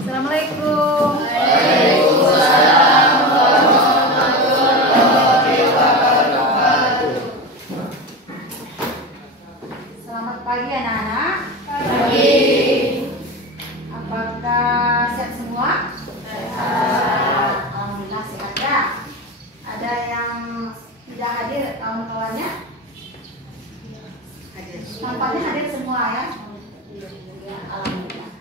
Assalamualaikum. Waalaikumsalam warahmatullahi wabarakatuh. Selamat pagi anak-anak. Pagi. Apakah sehat semua? Sehat. Alhamdulillah sehat ya. Ada yang tidak hadir kawan-kawannya? Hadir. Nampaknya hadir semua ya. Alhamdulillah.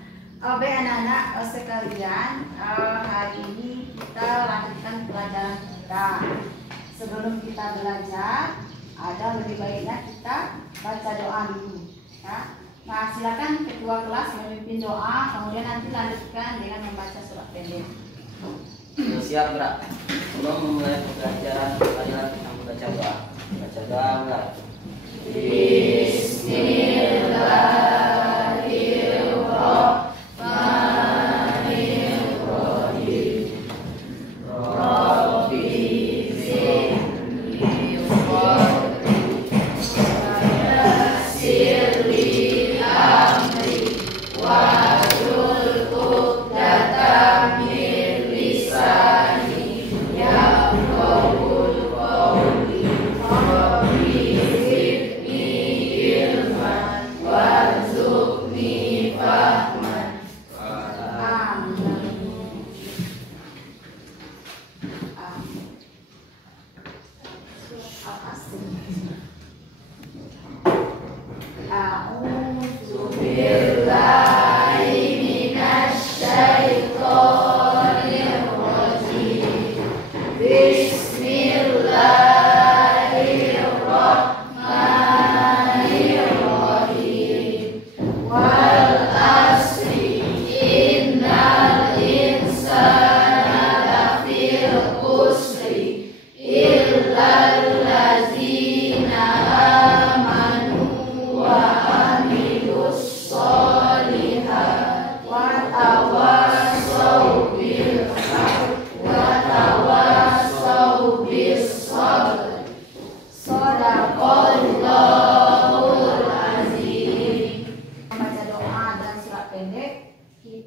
Baik anak-anak sekalian, hari ini kita lanjutkan pelajaran kita. Sebelum kita belajar, ada lebih baiknya kita baca doa dulu ya. Nah, silakan ketua kelas memimpin doa, kemudian nanti lanjutkan dengan membaca surat pendek. Siap, Bra. Sebelum memulai pembelajaran, marilah kita membaca doa. Baca doa, Bra.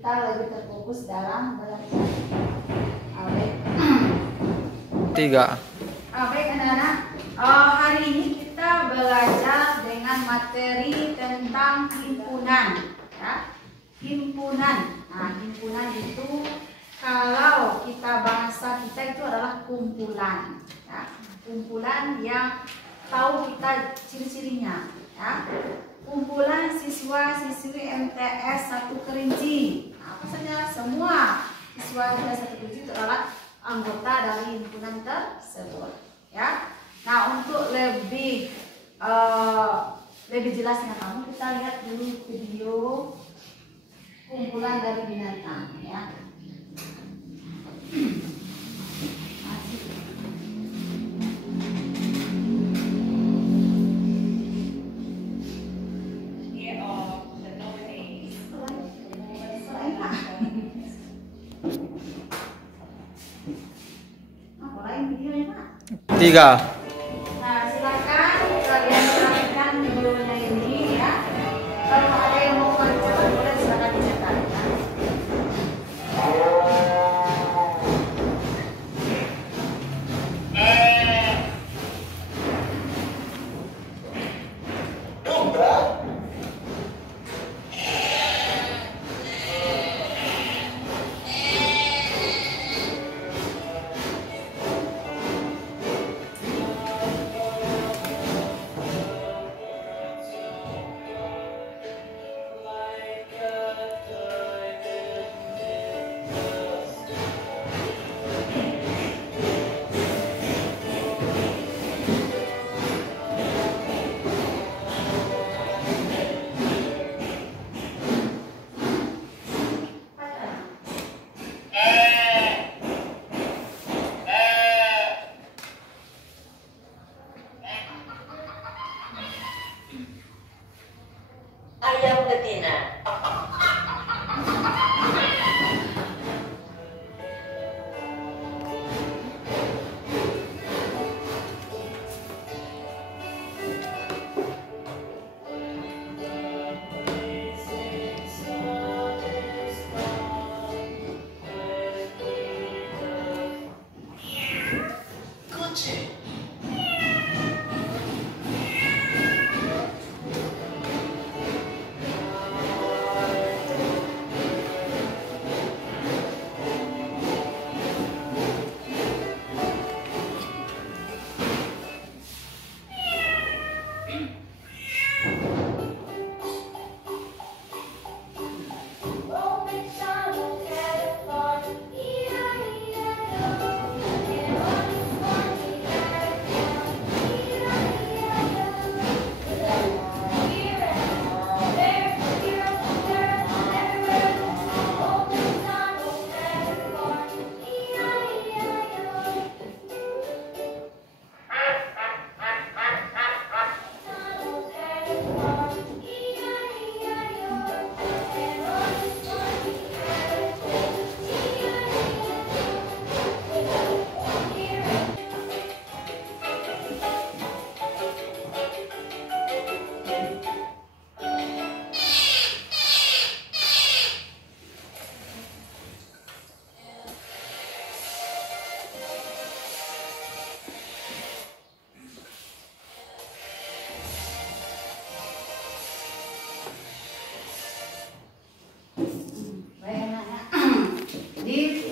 Kita lebih terfokus dalam belajar. Baik anak-anak, hari ini kita belajar dengan materi tentang himpunan ya. Himpunan. Nah, himpunan itu kalau kita bahasa kita itu adalah kumpulan ya. Kumpulan yang tahu kita ciri-cirinya ya. Kumpulan siswa-siswi MTS 1 Kerinci. Apa saja semua siswa MTS 1 Kerinci itu adalah anggota dari himpunan tersebut ya. Nah, untuk lebih jelasnya kamu, kita lihat dulu video kumpulan dari binatang ya. Nah, silakan kalian perhatikan videonya ini ya. Kalau ada yang mau mencatat boleh silakan dicatat ya.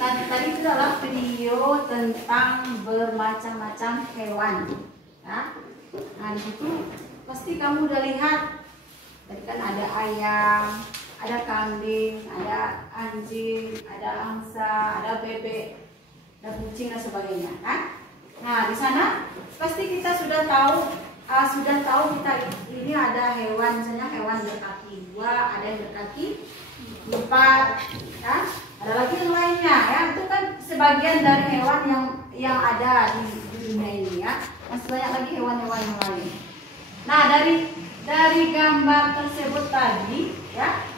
tadi itu adalah video tentang bermacam-macam hewan. Ya. Nah, di situ pasti kamu udah lihat. Tadi kan ada ayam, ada kambing, ada anjing, ada angsa, ada bebek, ada kucing dan sebagainya, kan? Nah, di sana pasti kita sudah tahu kita ini ada hewan, misalnya hewan berkaki 2, ada yang berkaki 4, ya. Ada lagi yang lainnya, ya. Itu kan sebagian dari hewan yang ada di dunia ini, ya. Masih banyak lagi hewan-hewan yang lain. Nah, dari gambar tersebut tadi, ya.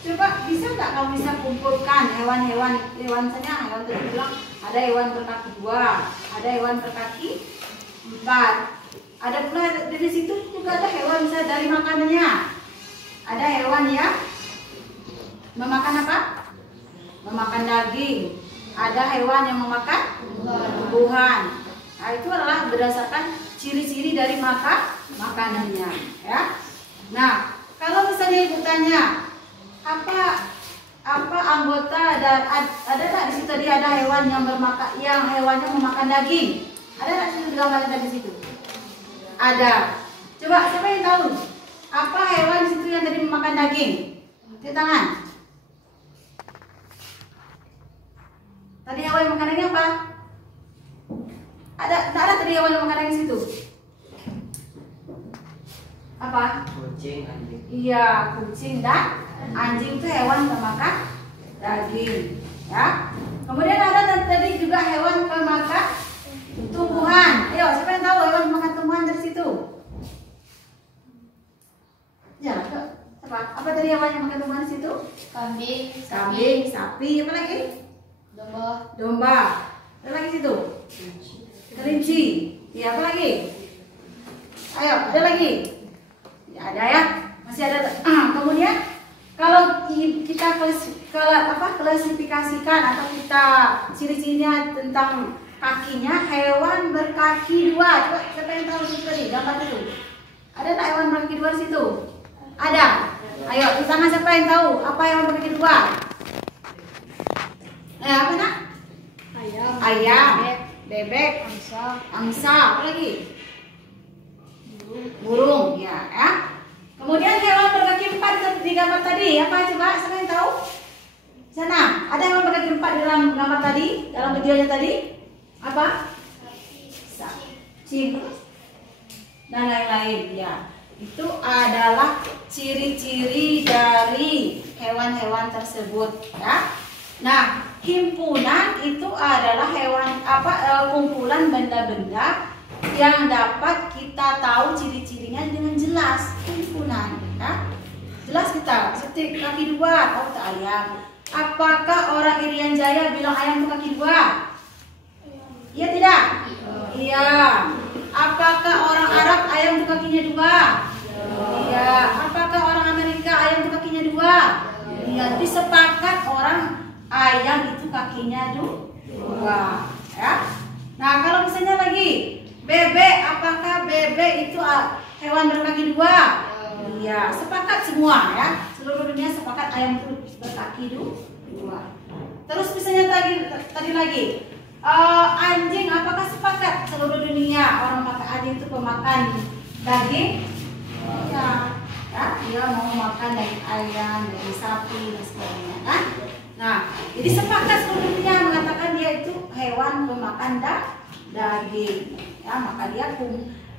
Coba bisa nggak kamu bisa kumpulkan hewan misalnya hewan tadi bilang ada hewan berkaki 2, ada hewan berkaki 4. Ada pula dari situ juga ada hewan misalnya dari makanannya. Ada hewan yang memakan apa? Memakan daging. Ada hewan yang memakan tumbuhan. Nah, itu adalah berdasarkan ciri-ciri dari makanannya, ya. Nah, kalau misalnya ibu tanya apa anggota ada nggak di situ tadi ada hewan yang hewannya memakan daging? Ada nggak situ digambarkan tadi situ? Ada. Coba siapa yang tahu apa hewan di situ yang tadi memakan daging? Di tangan. Tadi hewan yang makan daging apa? Ada tadi hewan yang makan daging situ? Apa? Kucing, anjing. Iya, kucing dan anjing itu hewan pemakan daging, ya. Kemudian ada tadi juga hewan pemakan tumbuhan. Ayo, siapa yang tahu hewan pemakan tumbuhan dari situ? Ya, apa tadi hewan yang makan tumbuhan di situ? Kambing, sapi, apa lagi? Domba. Ada lagi situ? Kelinci. Ya, apa lagi? Ayo, ada lagi? Ya, ada ya. Masih ada. Kemudian kalau kita klasifikasikan atau kita ciri-cirinya tentang kakinya, hewan berkaki 2. Coba siapa yang tahu itu tadi? Gambar dulu. Ada tak hewan berkaki 2 di situ? Ada. Ayo, di tangan siapa yang tahu apa hewan berkaki 2? Apa nak? Ayam, bebek, angsa, apa lagi? Burung, ya. Kemudian hewan berkaki 4 di gambar tadi, apa coba? Siapa yang tahu? Sana, ada hewan berkaki 4 di dalam gambar tadi, dalam videonya tadi? Apa? Sapi dan lain-lain, ya. Itu adalah ciri-ciri dari hewan-hewan tersebut, ya. Nah, himpunan itu adalah kumpulan benda-benda yang dapat kita tahu ciri-cirinya dengan jelas. Himpunan, ya. Jelas kita, seperti kaki 2, tahu tak ayam. Apakah orang Irian Jaya bilang ayam itu kaki 2? Iya tidak? Iya. Apakah orang Arab ayam itu kakinya 2? Iya. Apakah orang Amerika ayam itu kakinya 2? Iya. Jadi sepakat orang ayam itu kakinya 2, ya. Nah, kalau misalnya lagi bebek, apakah bebek itu hewan berkaki 2? Iya, sepakat semua, ya. Seluruh dunia sepakat ayam itu berkaki 2. Terus misalnya tadi lagi anjing, apakah sepakat seluruh dunia orang pakai anjing itu pemakan daging? Ya, dia mau makan daging ayam, daging sapi dan sebagainya, kan? Nah, jadi sepakat seluruh dunia mengatakan dia itu hewan pemakan daging. Ya, maka dia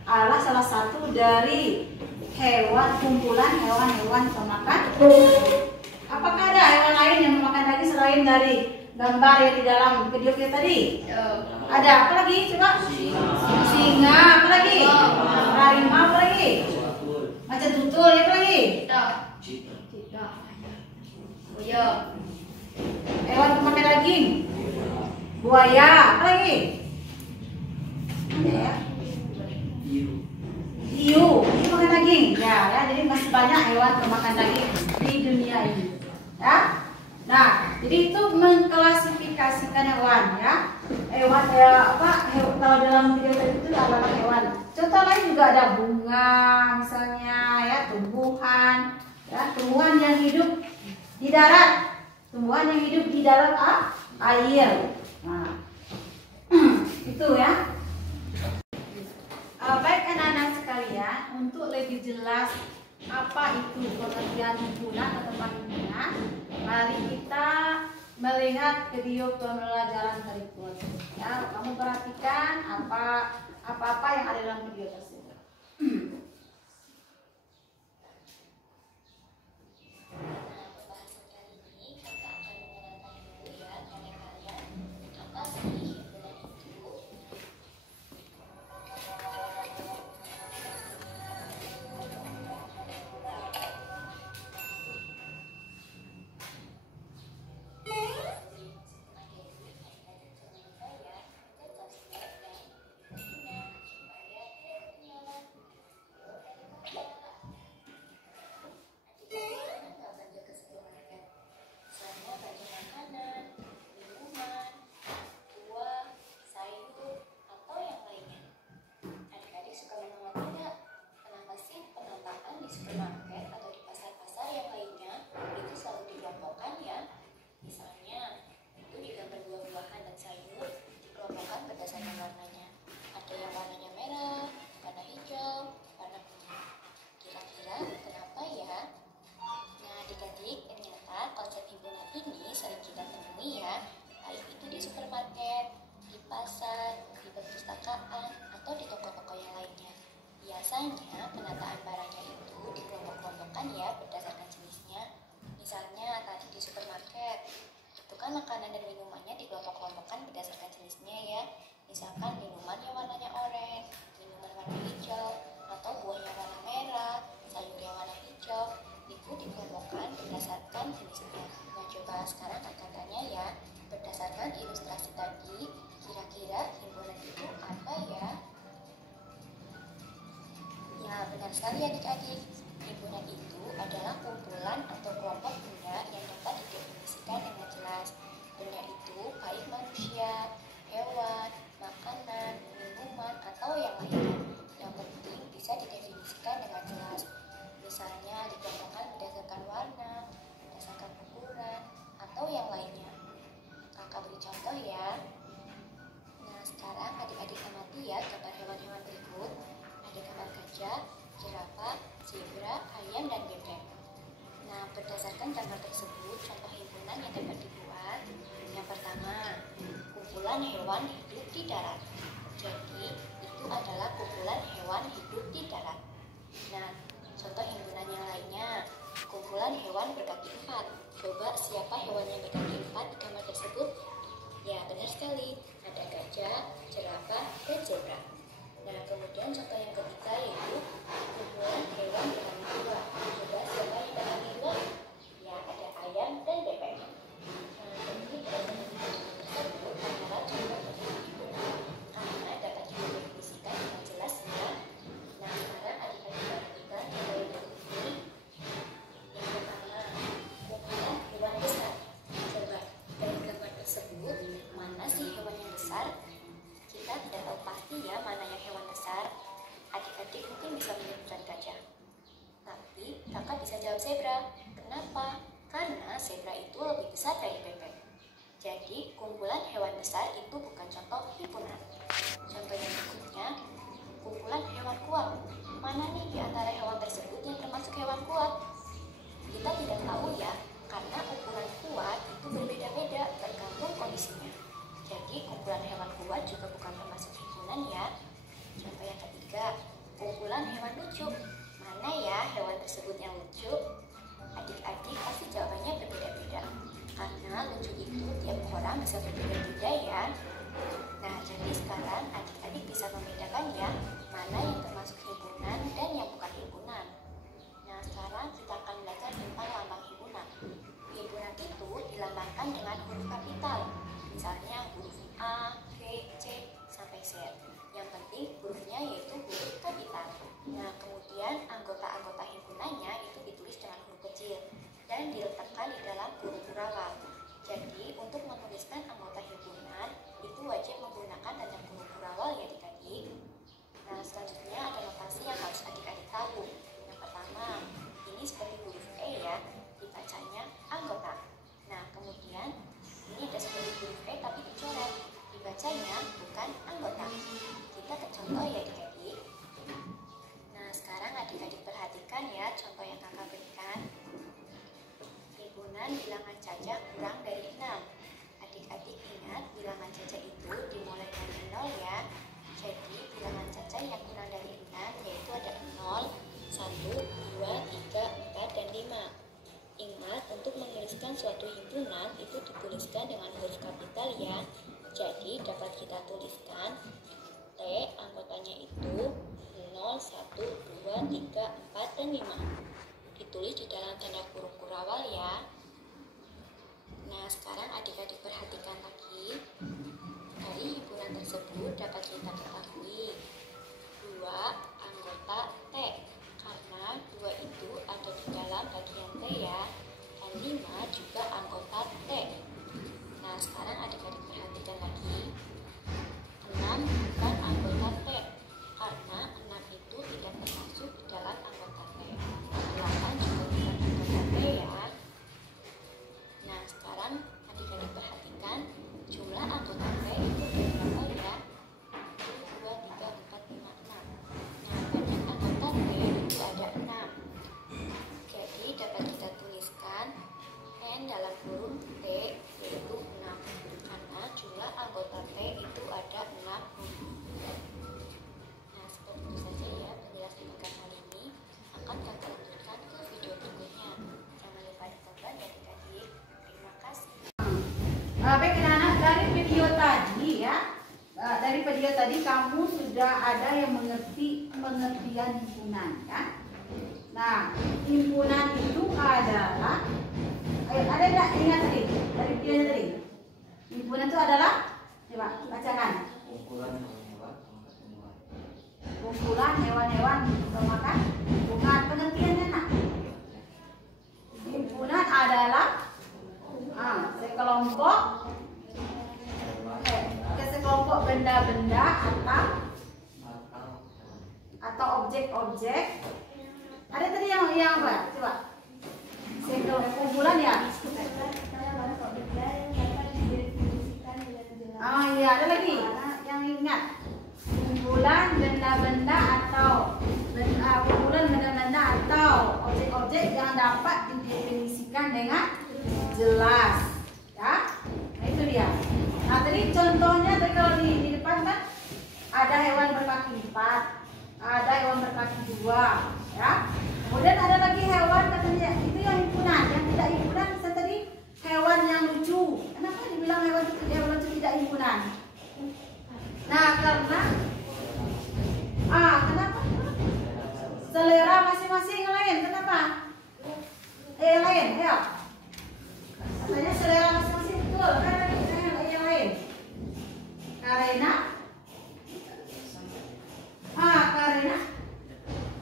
adalah salah satu dari kumpulan hewan-hewan pemakan. Apakah ada hewan lain yang memakan daging selain dari gambar yang di dalam video kita tadi? Ada apa lagi? Coba. Singa, apa lagi? Harimau, apa lagi? Macan tutul, apa lagi? Hewan pemakan daging. Buaya, apa lagi? Ada ya? Hiu makan daging. Ya, jadi masih banyak hewan pemakan daging di dunia ini. Ya. Nah, jadi itu mengklasifikasikan hewan, ya. Hewan kalau dalam video tadi itu adalah hewan. Contoh lain juga ada bunga misalnya, ya, tumbuhan yang hidup di darat. Tumbuhan yang hidup di dalam air. Nah, itu ya. Baik anak-anak sekalian, untuk lebih jelas apa itu pengertian himpunan atau perhimpunan, mari kita melihat video pembelajaran berikut. Ya, kamu perhatikan apa yang ada dalam video tersebut. Biasanya penataan barangnya itu dikelompok-kelompokkan ya berdasarkan jenisnya. Misalnya tadi di supermarket, itu kan makanan dan minumannya dikelompok-kelompokkan berdasarkan jenisnya ya. Misalkan minuman yang warnanya oranye, minuman warna hijau, atau buah yang warna merah, sayur yang warna hijau, itu dikelompokkan berdasarkan jenisnya. Nah coba sekarang akan tanya ya, berdasarkan ilustrasi tadi, kira-kira himpunan itu apa ya? Ya, benar sekali adik-adik. Himpunan itu adalah kumpulan atau kelompok benda yang dapat didefinisikan dengan jelas. Benda itu baik manusia, hewan, makanan, minuman, atau yang lainnya. Yang penting bisa didefinisikan dengan jelas. Misalnya dikelompokkan berdasarkan warna, berdasarkan ukuran, atau yang lainnya. Kakak beri contoh ya. Nah, sekarang adik-adik amati ya gambar hewan-hewan berikut. Ada gambar gajah, jerapah, zebra, ayam, dan bebek. Nah, berdasarkan gambar tersebut, contoh himpunan yang dapat dibuat. Yang pertama, kumpulan hewan hidup di darat. Jadi, itu adalah kumpulan hewan hidup di darat. Nah, contoh himpunan yang lainnya, kumpulan hewan berkaki 4. Coba siapa hewan yang berkaki 4 di gambar tersebut? Ya, benar sekali. Ada gajah, jerapah, dan zebra. Nah, kemudian contoh yang ketiga yaitu kumpulan hewan berkaki 2. Coba siapa yang berkaki 2? Ya, ada ayam dan bebek. Nah, ini berdasarkan tersebut adalah contoh dari himpunan karena dapat didefinisikan dengan jelas ya. Nah, sekarang adik-adik perhatikan contoh yang berikut ini. Yang pertama, kumpulan hewan besar. Coba dari gambar tersebut mana sih hewan yang besar? Kita tidak tahu pasti ya mana yang hewan besar. Adik-adik mungkin bisa menyebutkan gajah, tapi kakak bisa jawab zebra. Kenapa? Karena zebra itu lebih besar dari bebek. Jadi kumpulan hewan besar itu bukan contoh himpunan. Contoh yang berikutnya, kumpulan hewan kuat. Mana nih di antara hewan tersebut yang termasuk hewan kuat? Kita tidak tahu ya, karena ukuran kuat itu berbeda-beda tergantung kondisinya. Jadi kumpulan hewan kuat juga bukan termasuk himpunan ya. Contoh yang ketiga, kumpulan hewan lucu. Mana ya hewan tersebut yang lucu? Adik-adik pasti jawabannya berbeda-beda. Karena lucu itu tiap orang bisa berbeda-beda ya. Nah, jadi sekarang adik-adik bisa membedakan ya mana yang termasuk himpunan dan yang bukan himpunan. Nah, sekarang kita akan belajar tentang lambang himpunan. Himpunan itu dilambangkan dengan huruf kapital. Misalnya huruf A, B, C, sampai Z. Yang penting hurufnya yaitu huruf kapital. Nah, kemudian anggota-anggota himpunannya itu ditulis dengan huruf kecil dan diletakkan di dalam huruf-huruf. Jadi, untuk menuliskan anggota himpunan itu wajib menggunakan tanda huruf-huruf ya adik-adik. Nah, selanjutnya ada notasi yang harus adik-adik tahu. Yang pertama, ini seperti huruf E ya, dibacanya anggota. Nah, kemudian ini ada seperti huruf dituliskan dengan huruf kapital ya. Jadi dapat kita tuliskan T anggotanya itu 0, 1, 2, 3, 4, dan 5. Ditulis di dalam tanda kurung kurawal ya. Nah, sekarang adik-adik perhatikan lagi. Dari himpunan tersebut dapat kita ketahui 2 anggota T, karena 2 itu ada di dalam bagian T ya, dan 5 juga anggota T. Nah, sekarang adik-adik perhatikan lagi, 6 bukan anggota T, karena 6 itu tidak termasuk di dalam anggota T. 8 juga bukan anggota T ya. Nah, sekarang adik-adik perhatikan jumlah anggota T itu berapa ya? 1, 2, 3, 4, 5, 6. Nah, banyak anggota T itu ada 6. Jadi dapat kita tuliskan N dalam huruf T yaitu 6, karena jumlah anggota T itu ada 6. Nah, seperti itu saja ya penjelasan singkat kali ini. Akan kami lanjutkan ke video berikutnya. Jangan lupa ditonton ya adik-adik. Terima kasih. Baik anak-anak, dari video tadi ya, dari video tadi kamu sudah ada yang mengerti pengertian himpunan ya. Nah, himpunan itu adalah, ada nggak ingat tadi dari video tadi? Himpunan itu adalah, coba bacakan. Kumpulan hewan-hewan pemakan bunga. Pengertiannya nak? Himpunan adalah sekelompok benda-benda atau objek-objek. Ada tadi yang apa? Coba. Kumpulan ya. Iya, ada lagi yang ingat. Kumpulan benda-benda atau objek-objek yang dapat didefinisikan dengan jelas ya. Nah, itu dia. Nah, tadi contohnya tadi kalau di depan kan ada hewan berkaki 4, ada hewan berkaki 2 ya. Kemudian ada lagi hewan katanya itu yang himpunan, yang tidak himpunan bisa tadi hewan yang lucu. Kenapa dibilang hewan lucu tidak himpunan? Nah, karena kenapa? Selera masing-masing lain. Kenapa? Lain, ya. Katanya selera masing-masing betul. Karena yang lain. Karena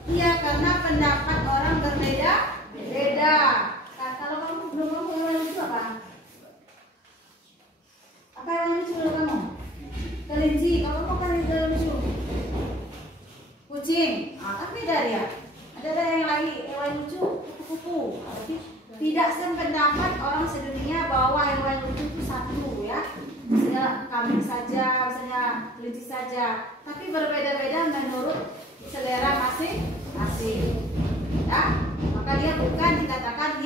iya, karena pendapat orang berbeda-beda. Kalau kamu belum ngomong hewan lucu apa? Apa hewan lucu menurut kamu? Kelinci. Kalau kamu kan lucu. Kucing. Tapi beda dia. Ada yang lagi hewan lucu, kupu-kupu. Tidak sependapat orang sedunia bahwa hewan lucu itu satu ya. Misalnya kambing saja, misalnya kelinci saja. Tapi berbeda-beda menurut selera masing-masing. Ya, maka dia bukan dikatakan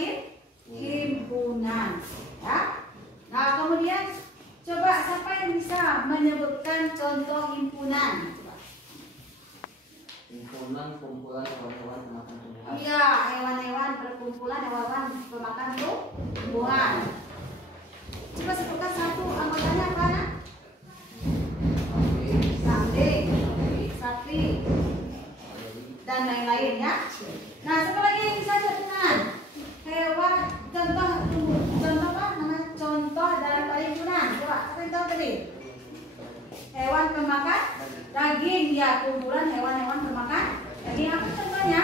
himpunan. Ya. Nah, kemudian coba siapa yang bisa menyebutkan contoh himpunan? Coba. Himpunan kumpulan hewan-hewan pemakan tumbuhan. Iya, hewan-hewan perkumpulan hewan-hewan pemakan tumbuhan. Coba sebutkan satu anggotanya apa? Kambing, sapi, dan lain-lain ya. Nah, satu lagi yang bisa sebutkan hewan contoh apa namanya? Contoh dari himpunan. Coba, apa yang tahu tadi? Hewan pemakan daging ya, kumpulan hewan-hewan pemakan daging. Apa contohnya?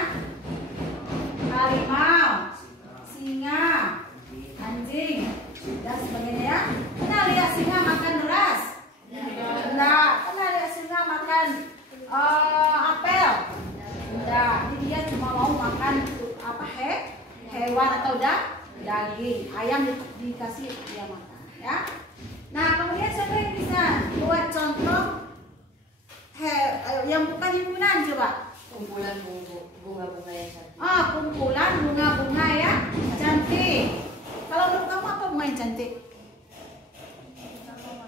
Harimau, singa, anjing, dan sebagainya ya. Pernah lihat singa makan beras? Enggak. Pernah lihat singa makan apel? Enggak. Jadi dia cuma mau makan apa hewan atau daging. Ayam dikasih dia makan ya. Nah, kemudian siapa yang bisa buat contoh yang bukan himpunan? Coba. Kumpulan bunga-bunga yang cantik. Kumpulan bunga-bunga ya cantik. Kalau menurut kamu apa bunga yang cantik?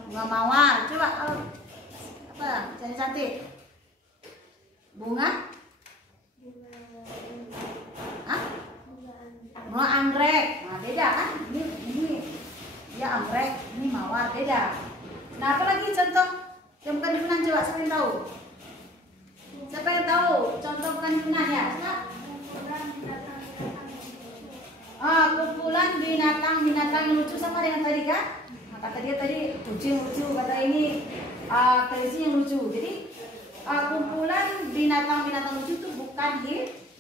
Bunga mawar. Coba apa yang cantik? Bunga? Bunga anggrek. Nah, beda kan? Ini dia anggrek, ini mawar, beda. Nah, apalagi contoh yang bukan himpunan, coba siapa yang tahu? Siapa yang tahu contoh bukan himpunan ya? Kumpulan binatang lucu, sama dengan tadi kan? Nah, kata dia tadi kucing lucu, kata ini kelinci yang lucu. Jadi kumpulan binatang lucu itu bukan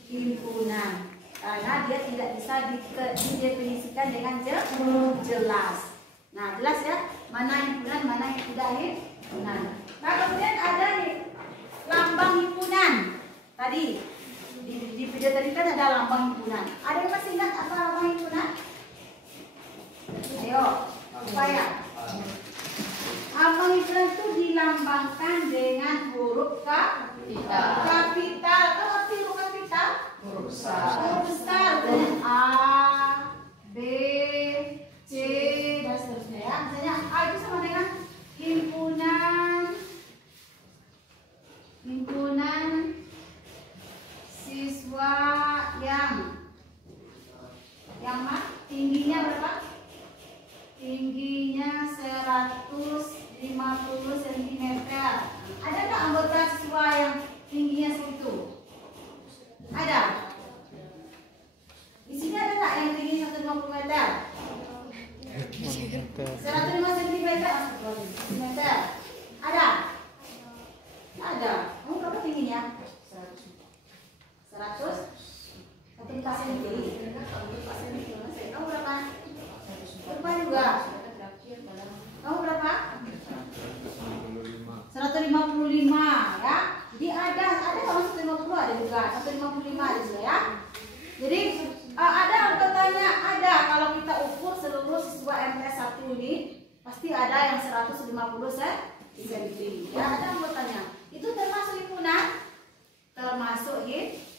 himpunan, karena dia tidak bisa didefinisikan dengan jelas. Nah, jelas ya, mana himpunan, mana yang tidak himpunan. Nah, kemudian ada nih lambang himpunan. Tadi di video tadi kan ada lambang himpunan. Ada yang masih ingat apa lambang himpunan? Ayo, supaya lambang himpunan itu dilambangkan dengan huruf kapital. Tahu arti huruf kapital? Huruf besar. Huruf besar dengan A, B, C, dan seterusnya ya. Misalnya A itu sama dengan himpunan siswa yang tingginya berapa? Tingginya 150 cm. Ada nggak anggota siswa yang tingginya segitu? Ada? Di sini ada nggak yang tinggi 150 meter? 105 cm? Ada? Ada. Kamu berapa tingginya? 100? Satu pasien tinggi. Kamu berapa? Berapa juga? Kamu berapa? 155 ya. Jadi ada kalau 150 ada juga, 155 ada juga ya. Jadi ada anggotanya, ada. Kalau kita ukur seluruh siswa MTS 1 ini pasti ada yang 150 cm ya, ada anggotanya. Itu termasuk himpunan? Termasuk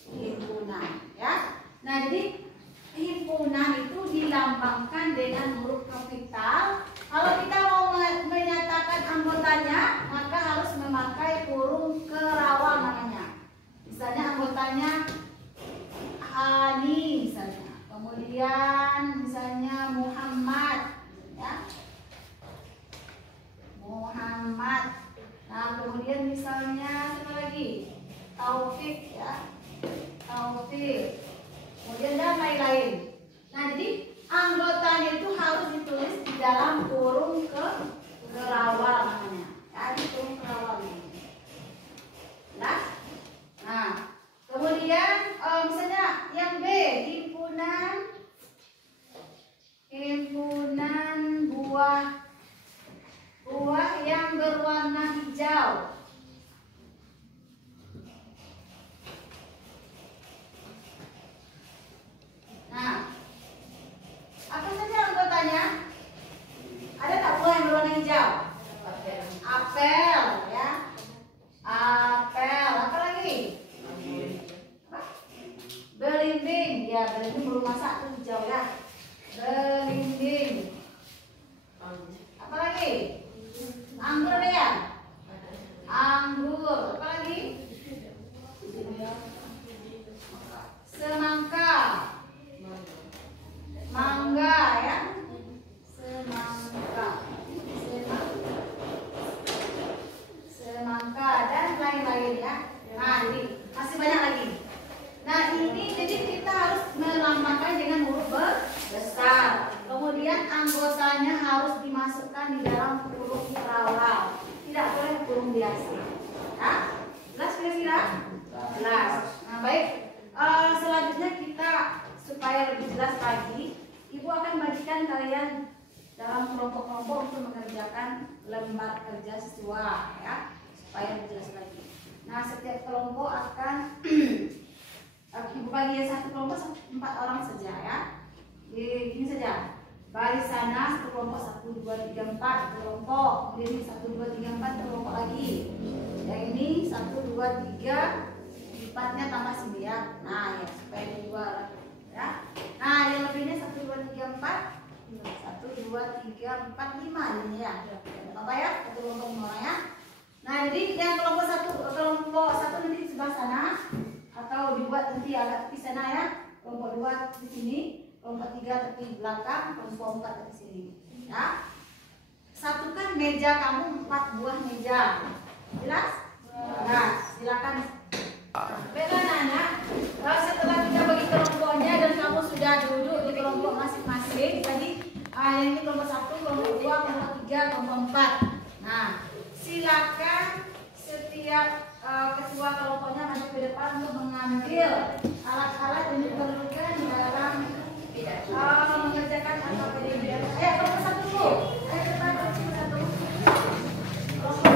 himpunan ya. Nah, jadi himpunan itu dilambangkan dengan huruf kapital. Kalau kita mau menyatakan anggotanya, maka harus memakai kurung kerawal namanya. Misalnya anggotanya Hani misalnya. Kemudian misalnya Muhammad ya. Muhammad. Nah, kemudian misalnya siapa lagi? Taufik ya. Taufik. Kemudian dan lain-lain. Nah, jadi anggotanya itu harus ditulis di dalam kurung kerawal namanya. Ya, di kurung kerawal ini. Nah, kemudian misalnya yang B, himpunan buah yang berwarna hijau. Nah, apa saja anggotanya? Ada tak buah yang berwarna hijau? Apel ya. Apel. Apa lagi? Belimbing. Ya, belimbing belum masak tuh hijau ya. Belimbing. Apa lagi? Anggur ada ya? Anggur. Apa lagi? Semangka. Mangga ya. Semangka dan lain-lain ya. Nah, ini masih banyak lagi. Nah, ini jadi kita harus melambangkan dengan huruf besar. Kemudian anggotanya harus dimasukkan di dalam huruf kerawal. Tidak boleh kurung biasa. Ya? Jelas kira-kira? Jelas. Nah, baik. Selanjutnya kita supaya lebih jelas lagi, Ibu akan bagikan kalian dalam kelompok-kelompok untuk mengerjakan lembar kerja siswa ya, supaya lebih jelas lagi. Nah, setiap kelompok akan Ibu bagi satu kelompok 4 orang saja ya. Gini saja. Baris sana satu kelompok 1 2 3 4 kelompok. Kemudian ini 1 2 3 4 kelompok lagi. Yang ini 1 2 3 4-nya tambah 9. Nah, ya supaya ada 2 ya. Nah, yang lebihnya 1 2 3 4 1 2 3 4 5 ini ya. Apa ya? Satu kelompok 5 orang ya. Nah, jadi yang kelompok 1 nanti di sebelah sana atau dibuat nanti agak di sana ya. Kelompok 2 di sini, kelompok 3 tepi belakang, kelompok 4 di sini. Ya. Satukan meja kamu 4 buah meja. Jelas? Nah, silakan. Baiklah anak, setelah kita bagi kelompoknya dan kamu sudah duduk di kelompok masing-masing, tadi ini kelompok 1, kelompok 2, kelompok 3, kelompok 4. Nah, silakan setiap ketua kelompoknya maju ke depan untuk mengambil alat-alat yang diperlukan dalam mengerjakan AKPDB. Ayo kelompok 1 dulu. Ayo ke depan kelompok 1. Kelompok 1.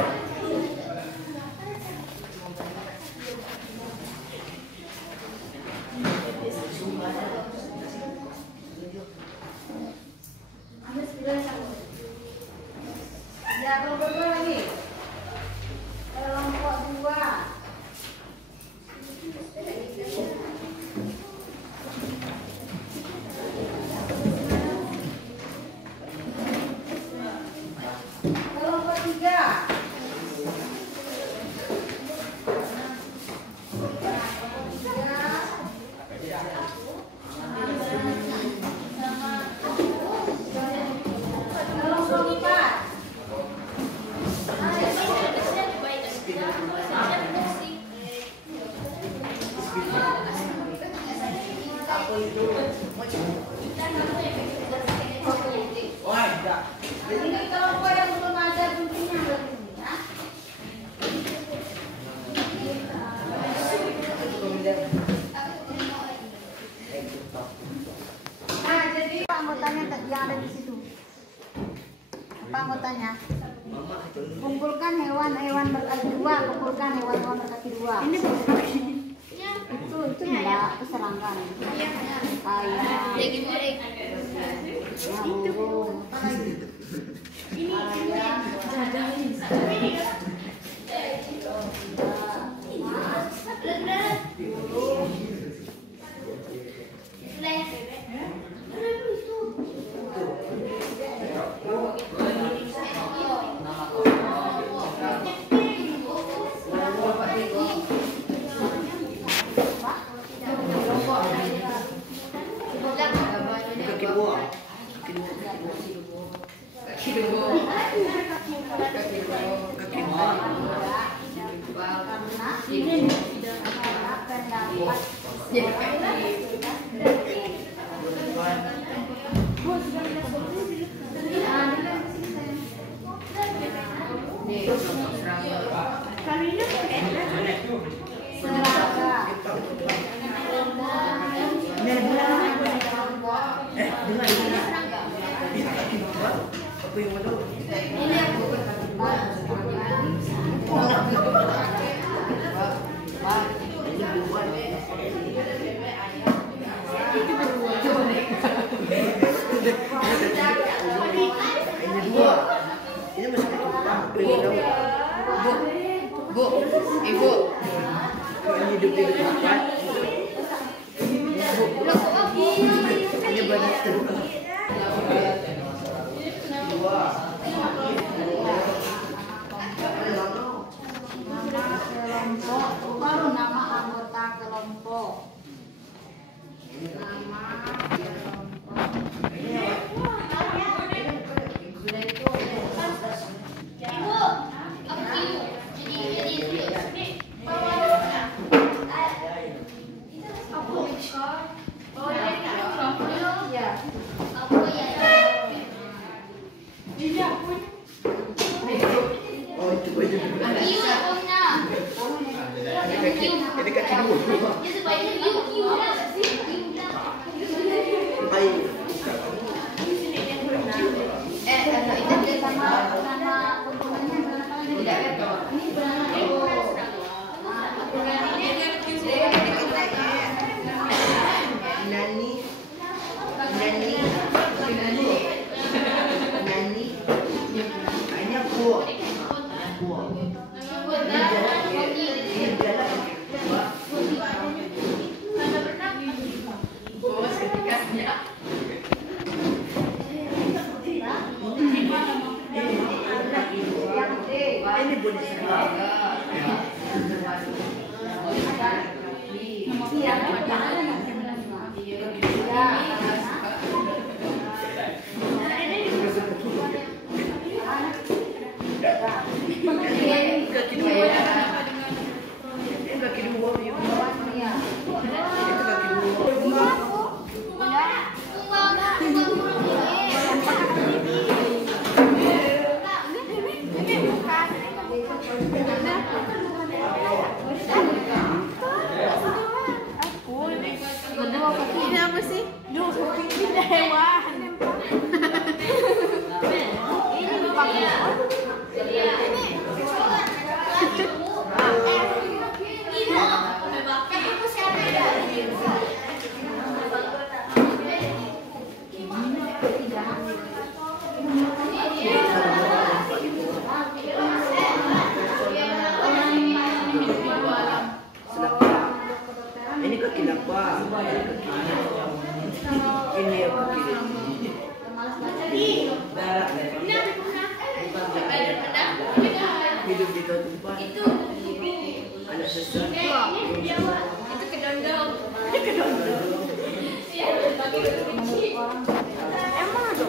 Ambil 9 satu. Ya, kelompok 2 lagi. Kelompok 2. Kelompok 3. Ini kelompok yang belum ada kuncinya berarti ya. Nah, jadi apa anggotanya yang ada di situ? Apa anggotanya? Kumpulkan hewan-hewan berkaki 2, kumpulkan hewan-hewan berkaki 2. Ini itu enggak, itu serangga. Ayam. Burung. Ibu. Hidup di depan. Ini banyak terbuka. Kelompok, baru nama anggota kelompok. Nama Ini kaki dulu. Ini kaki apa? Ini yang kaki. Hidup di tempat. Ada sesuatu. Itu kedondong. Emang ada.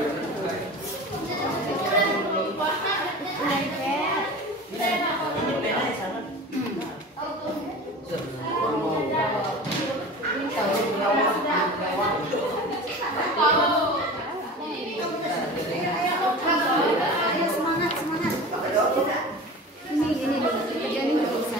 Ayo semangat. Ini kerjaan ini bisa.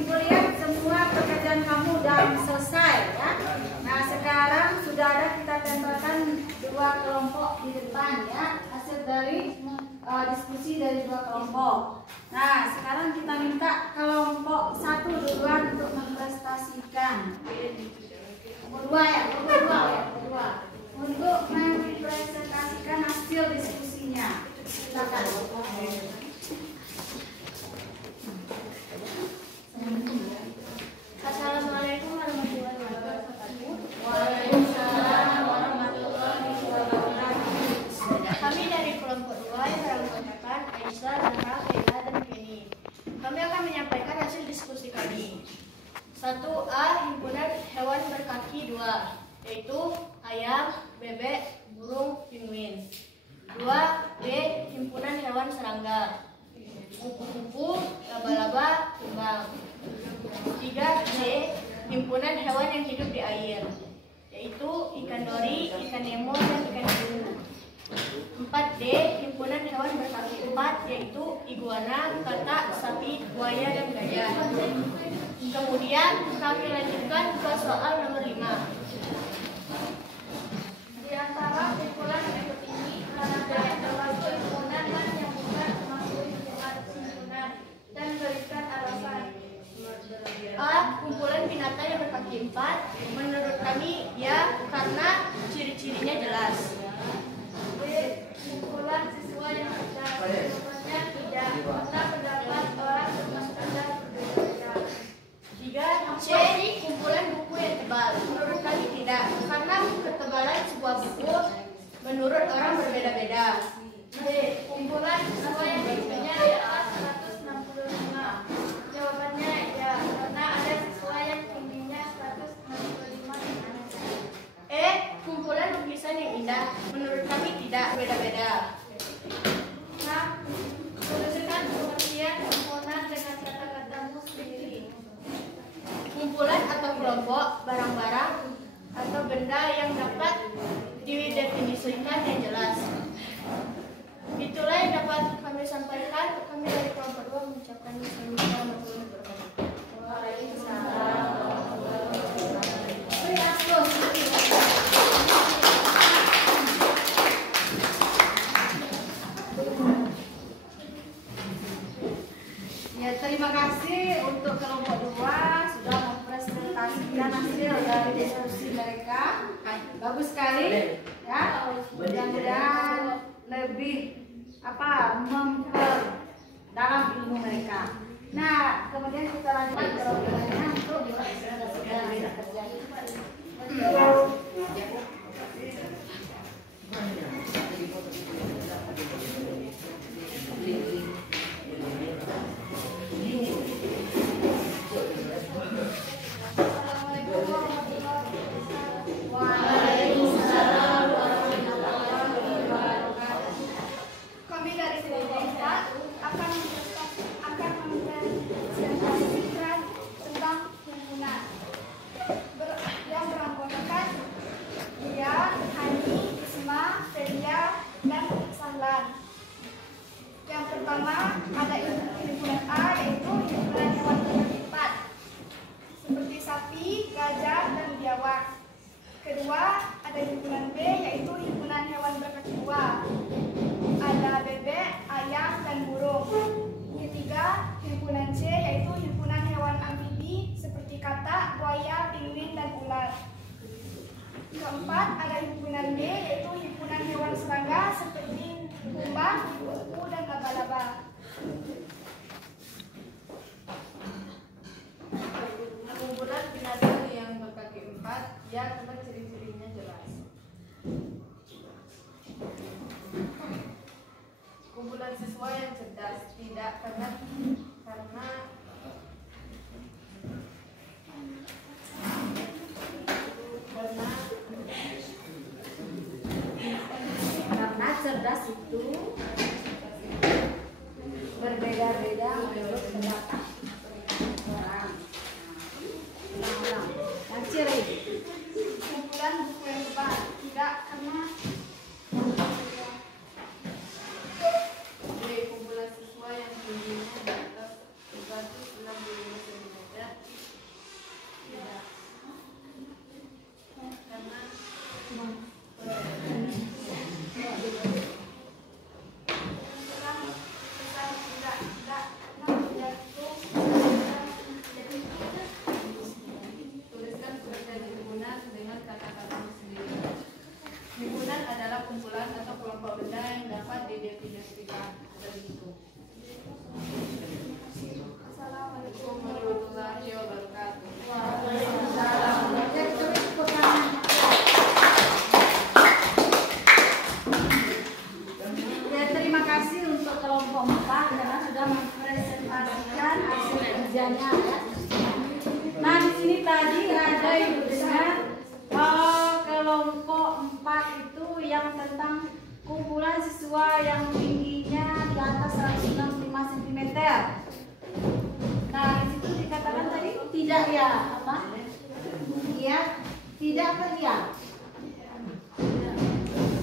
Ibu lihat semua pekerjaan kamu udah selesai ya. Nah sekarang sudah ada kita tempelkan 2 kelompok di depan ya, hasil dari diskusi dari 2 kelompok. Nah sekarang kita minta kelompok 1 duluan untuk memprestasikan. Nomor 2 ya, untuk mempresentasikan hasil diskusinya. Silakan. Assalamualaikum warahmatullahi wabarakatuh. Waalaikumsalam warahmatullahi wabarakatuh. Kami dari kelompok 2 yang beranggotakan Aisyah, Zahra, Kayla, dan Kenny. Kami akan menyampaikan hasil diskusi kami. 1A, himpunan hewan berkaki 2, yaitu ayam, bebek, burung, pinguin. 2B, himpunan hewan serangga, kupu-kupu, laba-laba, kumbang. 3C, himpunan hewan yang hidup di air, yaitu ikan dori, ikan nemo, dan ikan hiu. 4D, himpunan hewan berkaki 4, yaitu iguana, katak, sapi, buaya, dan gajah. Kemudian kami lanjutkan ke soal nomor 5. Di antara himpunan berikut ini, manakah termasuk himpunan yang bukan termasuk himpunan dan berikan alasan. A. Kumpulan binatang yang berkaki 4. Menurut kami ya, karena ciri-cirinya jelas. B. Kumpulan siswa yang cerdas. Jawabannya tidak, karena pendapat orang berbeda-beda. 3. C. Kumpulan buku yang tebal. Menurut kami tidak, karena ketebalan sebuah buku menurut orang berbeda-beda. D. Kumpulan siswa yang tingginya di atas 165. Jawabannya ya, karena ada siswa yang tingginya 165. E. Kumpulan lukisan yang indah. Menurut kami tidak, beda-beda. Nah, tuliskan pengertian kumpulan dengan kata-katamu sendiri. Kumpulan atau kelompok barang-barang atau benda yang dapat didefinisikan yang jelas. Itulah yang dapat kami sampaikan. Kami dari kelompok 2 mengucapkan assalamualaikum warahmatullahi wabarakatuh. Waalaikumsalam warahmatullahi wabarakatuh. Ya, terima kasih untuk kelompok 2 sudah mempresentasikan hasil dari diskusi mereka. Bagus sekali ya. Mudah-mudahan lebih memperdalam ilmu mereka. Nah, kemudian kita lanjut ke programnya untuk mempresentasikan hasil kerja. Assalamualaikum warahmatullahi pertama ada himpunan A, yaitu himpunan hewan berkaki 4 seperti sapi, gajah, dan biawak. Kedua ada himpunan B, yaitu himpunan hewan berkaki 2. Ada bebek, ayam, dan burung. Ketiga himpunan C, yaitu himpunan hewan amfibi seperti katak, buaya, pinguin, dan ular. Keempat ada himpunan D, yaitu himpunan hewan serangga seperti kumbang, kupu, dan laba-laba. Kumpulan binatang yang berkaki 4, ya karena ciri-cirinya jelas. Kumpulan siswa yang cerdas, tidak karena cerdas itu berbeda-beda menurut pendapat orang. Ulang-ulang. Yang ciri. Kumpulan buku yang tebal, tidak karena kumpulan siswa yang tingginya di atas 165 cm, tidak karena tuliskan surat himpunan dengan kata-kata sendiri. Himpunan adalah kumpulan atau kelompok benda yang dapat didefinisikan begitu. Assalamualaikum warahmatullahi wabarakatuh. Ya, terima kasih untuk kelompok 4 karena sudah mempresentasikan hasil kerjanya ya. Nah, di sini tadi ada Ibu dengar kelompok 4 itu yang tentang kumpulan siswa yang tingginya di atas 165 cm. Nah, di situ dikatakan tadi tidak ya, apa? Iya, tidak atau iya?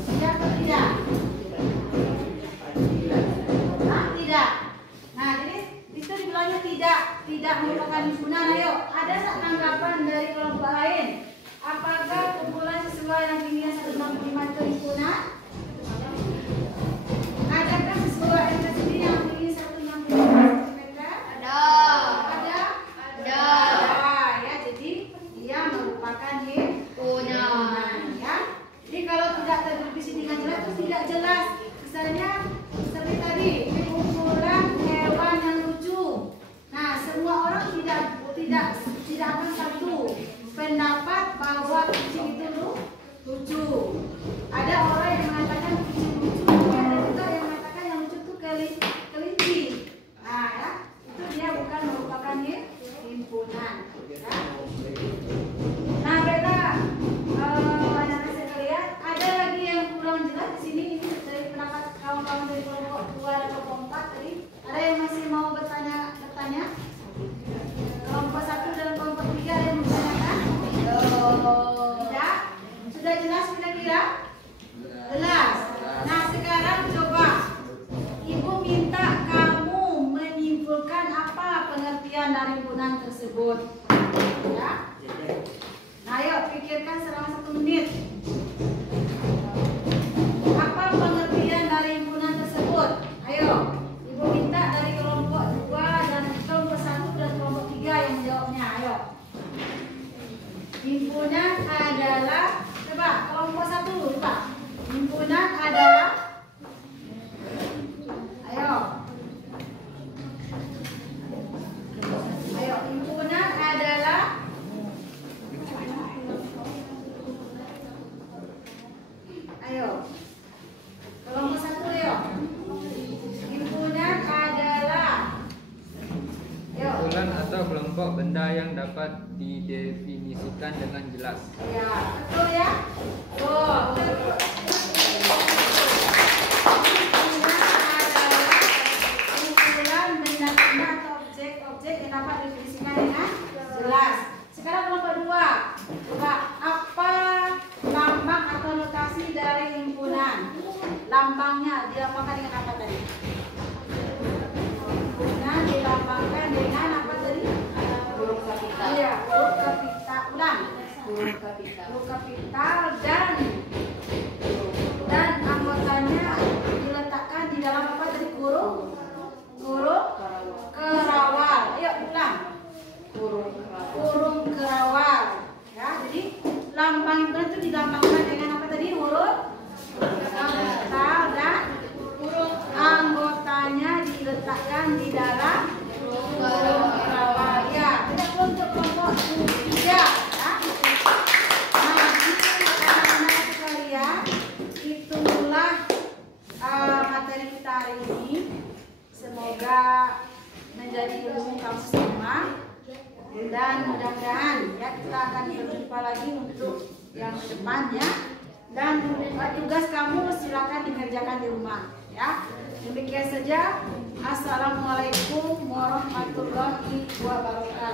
Tidak atau tidak? Tidak. Nah, jadi itu dibilangnya tidak merupakan himpunan. Ayo, ada nggak tanggapan dari kelompok lain? Apakah kumpulan siswa yang tingginya 165 itu himpunan? Adakah siswa SD yang tinggi 165 cm? Ada. Ya, jadi dia merupakan himpunan. Ya. Jadi kalau tidak terdefinisi dengan jelas itu tidak jelas. Misalnya seperti tadi kumpulan hewan yang lucu. Nah, semua orang tidak akan satu pendapat bahwa kucing itu lucu. Ada orang yang mengatakan kucing lucu, tapi ada juga yang mengatakan yang lucu itu kelinci. Nah, ya, itu dia bukan merupakan himpunan. Ya. Nah, beda anak-anak sekalian, ada lagi yang kurang jelas di sini. Ini dari pendapat kawan-kawan dari kelompok 2 dan kelompok 4 tadi. Ada yang masih mau bertanya? Kelompok 1 dan kelompok 3 ada yang bertanyakan? Tidak? Sudah jelas kira-kira? Jelas. Nah, sekarang coba Ibu minta kamu menyimpulkan apa pengertian dari himpunan tersebut. Ya? Nah, ayo pikirkan selama 1 menit. Apa pengertian dari himpunan tersebut? Ayo, Ibu minta dari kelompok 2 dan kelompok 1 dan kelompok 3 yang menjawabnya. Ayo. Himpunan adalah, coba kelompok 1 coba. Himpunan adalah, ayo. Himpunan adalah ayo. Kelompok 1 ayo. Himpunan adalah kumpulan atau kelompok benda yang dapat didefinisikan dengan jelas. Ya, betul ya? Betul. Kumpulan benda-benda atau objek-objek yang dapat didefinisikan dengan jelas. Sekarang kelompok 2. Coba, apa lambang atau notasi dari himpunan? Lambangnya dilambangkan dengan apa tadi? huruf kapital dan anggotanya diletakkan di dalam apa tadi? Huruf kerawal. Ayo ulang. Huruf kerawal. Ya, jadi lambang himpunan itu dilambangkan dengan apa tadi? Huruf kapital dan huruf anggotanya diletakkan di dalam huruf kerawal. Ya, tidak untuk kelompok 3. Ya. Nah, anak-anak sekalian, itulah materi kita hari ini. Semoga menjadi ilmu kamu semua. Dan mudah-mudahan ya kita akan berjumpa lagi untuk yang kedepannya. Dan tugas kamu silakan dikerjakan di rumah ya. Demikian saja. Assalamualaikum warahmatullahi wabarakatuh.